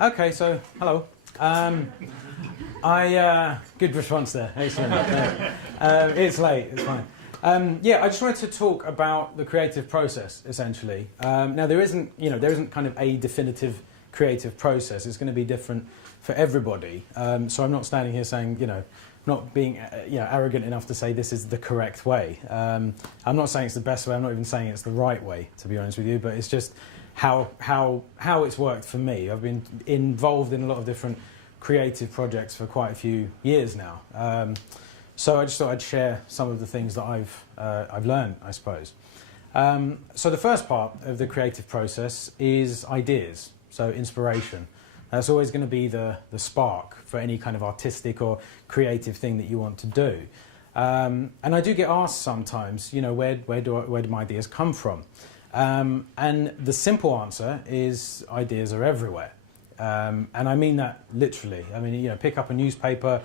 Okay, so hello. Good response there. Excellent. It's late. It's fine. I just wanted to talk about the creative process, essentially. Now, there isn't kind of a definitive creative process. It's going to be different for everybody. So I'm not standing here saying, not being arrogant enough to say this is the correct way. I'm not saying it's the best way. I'm not even saying it's the right way, to be honest with you. But it's just how it's worked for me. I've been involved in a lot of different creative projects for quite a few years now. So I just thought I'd share some of the things that I've learned, I suppose. So the first part of the creative process is ideas, so inspiration. That's always going to be the spark for any kind of artistic or creative thing that you want to do. And I do get asked sometimes, where do my ideas come from? And the simple answer is ideas are everywhere. And I mean that literally. I mean, pick up a newspaper,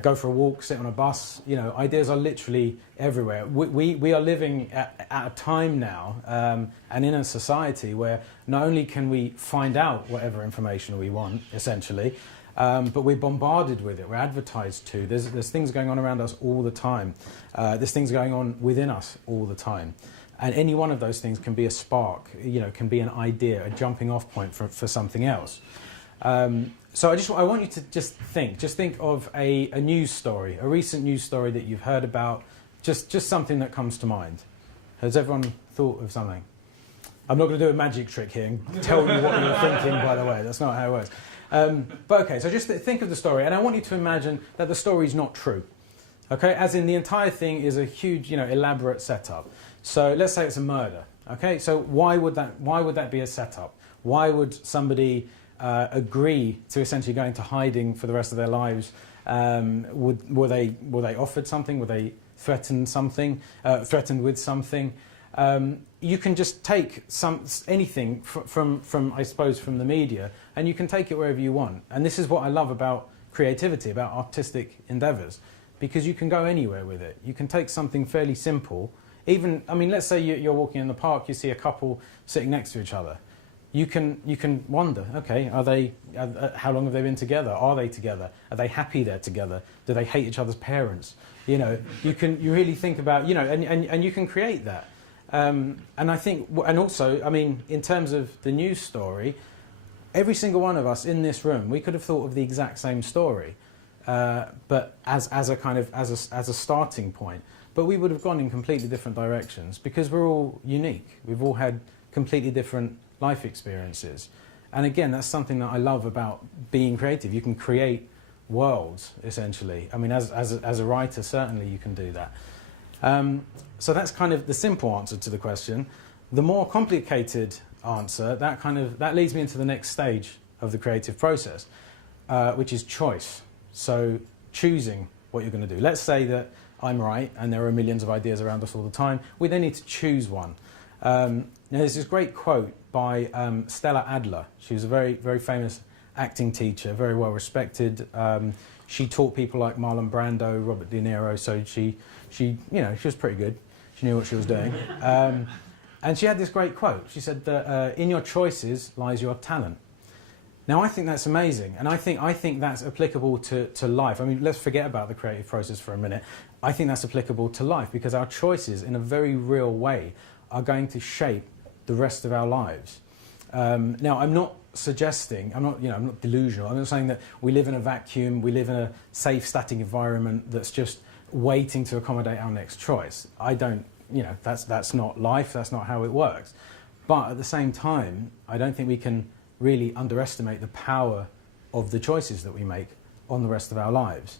go for a walk, sit on a bus. Ideas are literally everywhere. We are living at a time now and in a society where not only can we find out whatever information we want, essentially, but we're bombarded with it. We're advertised to. There's things going on around us all the time. There's things going on within us all the time. And any one of those things can be a spark, can be an idea, a jumping off point for something else. So I want you to just think of a news story, a recent news story that you've heard about, just something that comes to mind. Has everyone thought of something? I'm not going to do a magic trick here and tell you what you're thinking, by the way. That's not how it works. But okay, so just think of the story, and I want you to imagine that the story is not true. Okay, as in the entire thing is a huge, elaborate setup. So let's say it's a murder. Okay, so why would that be a setup? Why would somebody agree to essentially go into hiding for the rest of their lives? Were they offered something? Were they threatened with something? You can just take anything from I suppose from the media, and you can take it wherever you want. And this is what I love about creativity, about artistic endeavours, because you can go anywhere with it. You can take something fairly simple. Let's say you're walking in the park, you see a couple sitting next to each other. You can wonder, okay, how long have they been together? Are they together? Are they happy they're together? Do they hate each other's parents? You really think about, and you can create that. And I think, and also, in terms of the news story, every single one of us in this room, we could have thought of the exact same story, but as a starting point. But we would have gone in completely different directions because we're all unique. We've all had completely different life experiences. And again, that's something that I love about being creative. You can create worlds, essentially. As a writer, certainly you can do that. So that's kind of the simple answer to the question. The more complicated answer, that leads me into the next stage of the creative process, which is choice. So choosing what you're going to do. Let's say that I'm right and there are millions of ideas around us all the time. We then need to choose one. Now there's this great quote by Stella Adler. She was a very, very famous acting teacher, very well respected. She taught people like Marlon Brando, Robert De Niro, so she was pretty good. She knew what she was doing. And she had this great quote. She said that in your choices lies your talent. Now I think that's amazing, and I think that's applicable to life. Let's forget about the creative process for a minute. I think that's applicable to life because our choices, in a very real way, are going to shape the rest of our lives. Now, I'm not suggesting, I'm not delusional. I'm not saying that we live in a vacuum, we live in a safe, static environment that's just waiting to accommodate our next choice. I don't, that's not life, that's not how it works. But at the same time, I don't think we can really underestimate the power of the choices that we make on the rest of our lives.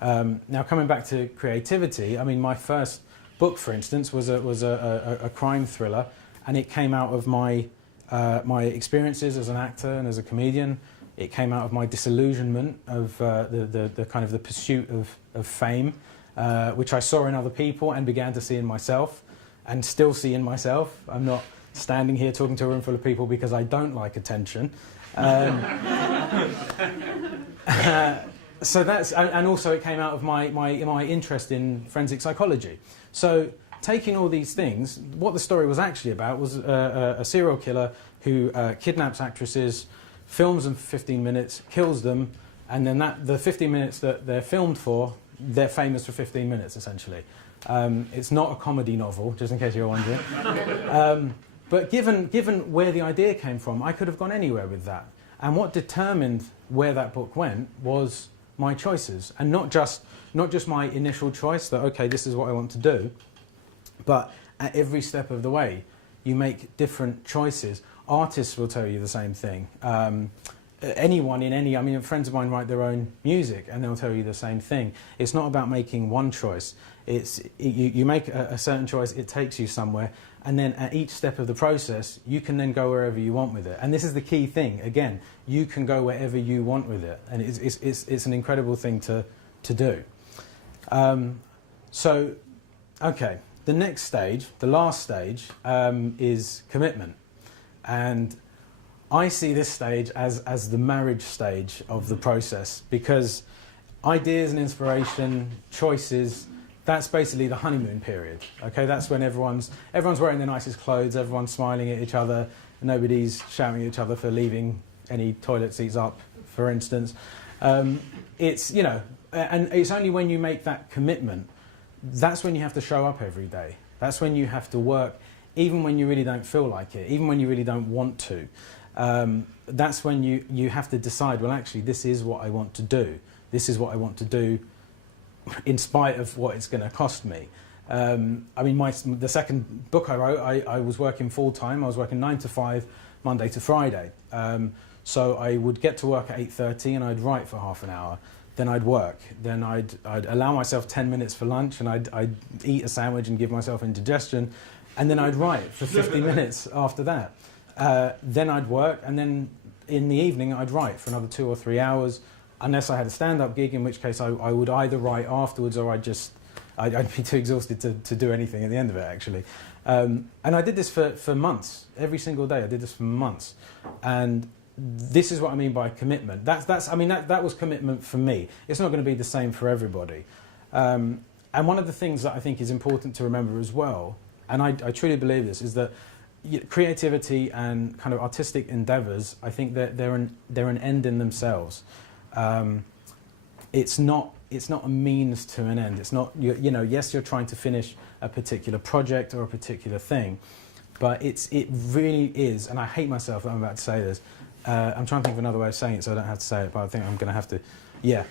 Now, coming back to creativity, my first book, for instance, was a crime thriller, and it came out of my experiences as an actor and as a comedian. It came out of my disillusionment of the pursuit of fame, which I saw in other people and began to see in myself, and still see in myself. I'm not standing here talking to a room full of people because I don't like attention. So that's, and also it came out of my interest in forensic psychology. So taking all these things, what the story was actually about was a serial killer who kidnaps actresses, films them for 15 minutes, kills them, and then the 15 minutes that they're filmed for, they're famous for 15 minutes, essentially. It's not a comedy novel, just in case you're wondering. But given where the idea came from, I could have gone anywhere with that. And what determined where that book went was my choices, and not just my initial choice that, okay, this is what I want to do, but at every step of the way, you make different choices. Artists will tell you the same thing. Anyone in any, I mean, friends of mine write their own music, and they'll tell you the same thing. It's not about making one choice. You make a certain choice, it takes you somewhere, and then at each step of the process, you can then go wherever you want with it. And this is the key thing. Again, you can go wherever you want with it, and it's an incredible thing to do. So, okay, the next stage, the last stage, is commitment, and I see this stage as the marriage stage of the process, because ideas and inspiration, choices, that's basically the honeymoon period. Okay, that's when everyone's wearing their nicest clothes, everyone's smiling at each other, nobody's shouting at each other for leaving any toilet seats up, for instance. It's, you know, and it's only when you make that commitment, that's when you have to show up every day. That's when you have to work, even when you really don't feel like it, even when you really don't want to. That's when you have to decide, well, actually, this is what I want to do. This is what I want to do in spite of what it's going to cost me. I mean, the second book I wrote, I was working full-time. I was working 9 to 5, Monday to Friday. So I would get to work at 8:30 and I'd write for half an hour. Then I'd work. Then I'd allow myself 10 minutes for lunch, and I'd eat a sandwich and give myself indigestion. And then I'd write for 50 minutes after that. Then I'd work, and then in the evening I'd write for another 2 or 3 hours, unless I had a stand-up gig, in which case I would either write afterwards, or I'd be too exhausted to do anything at the end of it, actually. And I did this for months. Every single day I did this for months. And this is what I mean by commitment. That was commitment for me. It's not going to be the same for everybody. And one of the things that I think is important to remember as well, and I truly believe this, is that creativity and kind of artistic endeavours, I think that they're an end in themselves. It's not a means to an end. It's not, yes, you're trying to finish a particular project or a particular thing, but it really is, and I hate myself that I'm about to say this. I'm trying to think of another way of saying it so I don't have to say it, but I think I'm going to have to. Yeah.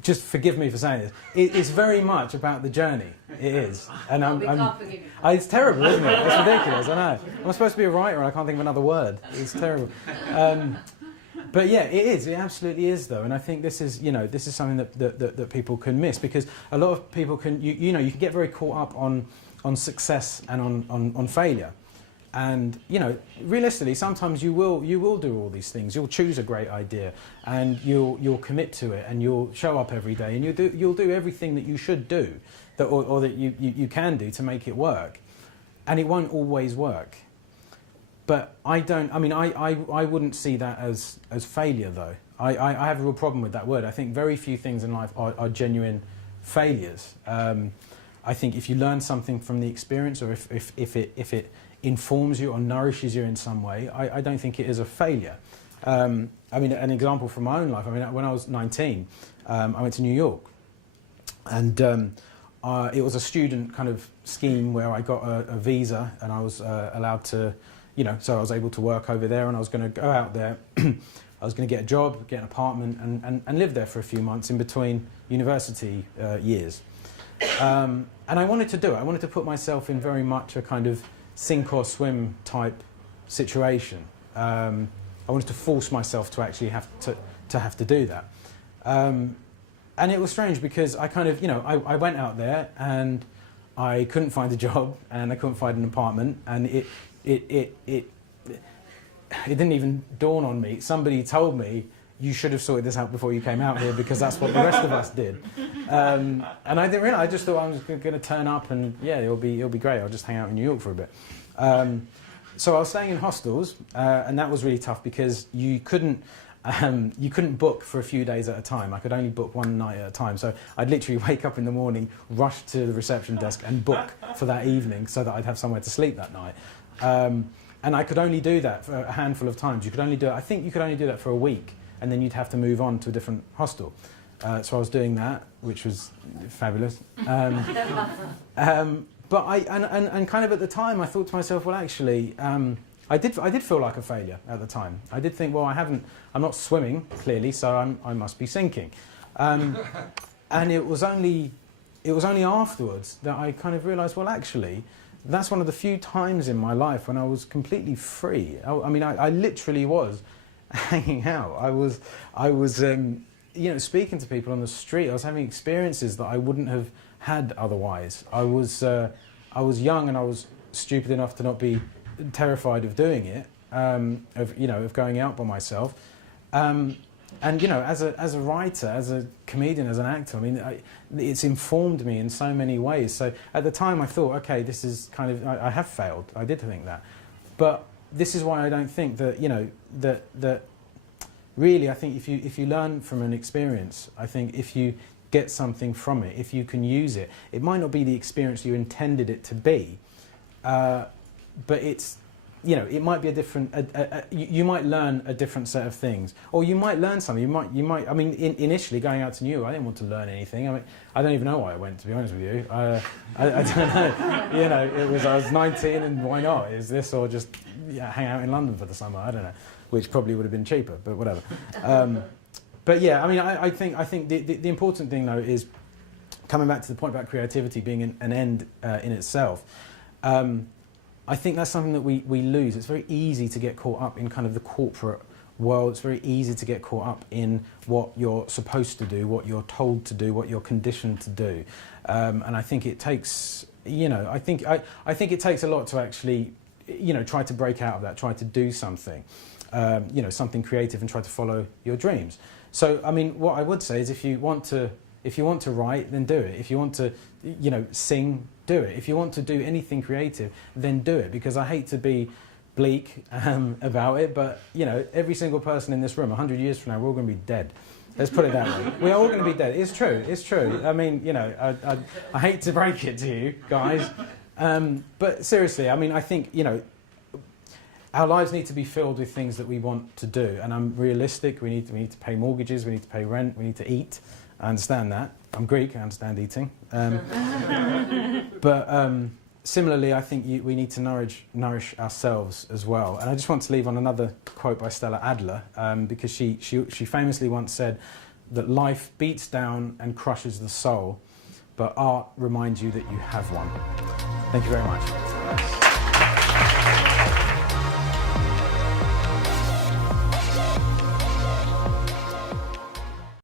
Just forgive me for saying this. It's very much about the journey. It is. And we can't forgive you. It's terrible, isn't it? It's ridiculous, I know. I'm supposed to be a writer and I can't think of another word. It's terrible. But yeah, it is. It absolutely is, though. And I think this is something that people can miss, because a lot of people can, you can get very caught up on success and on failure. And realistically, sometimes you will do all these things. You'll choose a great idea, and you'll commit to it, and you'll show up every day, and you'll do everything that you should do, or that you can do to make it work. And it won't always work. But I wouldn't see that as failure, though. I have a real problem with that word. I think very few things in life are genuine failures. I think if you learn something from the experience, or if it informs you or nourishes you in some way, I don't think it is a failure. An example from my own life, when I was 19, I went to New York, and it was a student kind of scheme where I got a visa, and I was allowed to, so I was able to work over there, and I was going to go out there. I was going to get a job, get an apartment, and live there for a few months in between university years. And I wanted to do it. I wanted to put myself in very much a kind of sink or swim type situation. I wanted to force myself to actually have to do that. And it was strange, because I kind of, I went out there and I couldn't find a job and I couldn't find an apartment, and it didn't even dawn on me. Somebody told me, you should have sorted this out before you came out here, because that's what the rest of us did. And I didn't realise. I just thought I was going to turn up and it'll be great. I'll just hang out in New York for a bit. So I was staying in hostels, and that was really tough, because you couldn't book for a few days at a time. I could only book one night at a time. So I'd literally wake up in the morning, rush to the reception desk and book for that evening, so that I'd have somewhere to sleep that night. And I could only do that for a handful of times. You could only do it, I think you could only do that for a week, and then you'd have to move on to a different hostel. So I was doing that, which was fabulous. But and kind of at the time, I thought to myself, well, actually, I did feel like a failure at the time. I did think, well, I'm not swimming clearly, so I must be sinking. And it was only afterwards that I kind of realised, well, actually, that's one of the few times in my life when I was completely free. I literally was hanging out. I was speaking to people on the street. I was having experiences that I wouldn't have had otherwise. I was young and I was stupid enough to not be terrified of doing it, of going out by myself. And as a writer, as a comedian, as an actor, it's informed me in so many ways. So at the time I thought, okay, this is kind of, I have failed. I did think that. But this is why I don't think that, that really, I think if you learn from an experience, I think if you get something from it, if you can use it, it might not be the experience you intended it to be, but it's, it might be a different. You might learn a different set of things, or you might learn something. You might. Initially going out to New York, I didn't want to learn anything. I don't even know why I went. To be honest with you, I don't know. It was I was 19, and why not? Is this or just hang out in London for the summer? I don't know, which probably would have been cheaper, but whatever. But yeah, I think the important thing though is coming back to the point about creativity being an end in itself. I think that's something that we lose. It's very easy to get caught up in kind of the corporate world. It's very easy to get caught up in what you're supposed to do, what you're told to do, what you're conditioned to do. And I think it takes, I think it takes a lot to actually, try to break out of that, try to do something, something creative and try to follow your dreams. So, what I would say is if you want to write, then do it. If you want to, sing, do it. If you want to do anything creative, then do it. Because I hate to be bleak about it, but every single person in this room, 100 years from now, we're all going to be dead. Let's put it that way. We're all going to be dead. It's true. It's true. I hate to break it to you guys, but seriously, I think our lives need to be filled with things that we want to do, and I'm realistic. We need to pay mortgages. We need to pay rent. We need to eat. I understand that. I'm Greek. I understand eating. But similarly, I think we need to nourish ourselves as well. And I just want to leave on another quote by Stella Adler, because she famously once said that life beats down and crushes the soul, but art reminds you that you have one. Thank you very much.